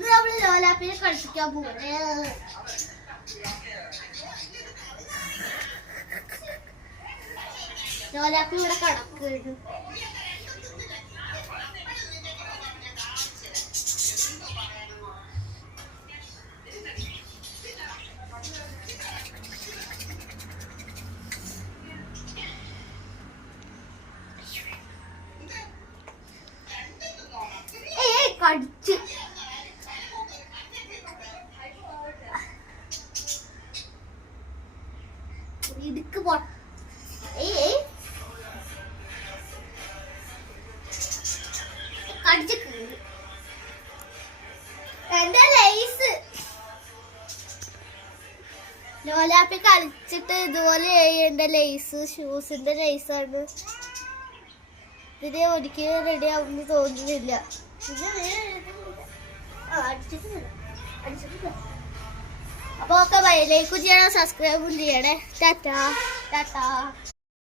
നമ്മൾ ലോലാപ്പിനെ കളിപ്പിക്കാൻ പോവാണ്. ലോലാപ്പി ഇവിടെ കിടക്കുന്നു. കടിച്ച് ഇടുക്ക് പോ. കടിച്ച് എന്റെ ലൈസ് ലോലാപ്പി കളിച്ചിട്ട് ഇതുപോലെ എന്റെ ലൈസ് ഷൂസിന്റെ ലൈസാണ്. ഇതിനെ ഒരിക്കലും റെഡി ആവുമെന്ന് തോന്നുന്നില്ല. അപ്പൊ ഒക്കെ ബൈ, ലൈക്കും ചെയ്യണം, സബ്സ്ക്രൈബും ചെയ്യണേ. ടാറ്റാ ടാറ്റാ.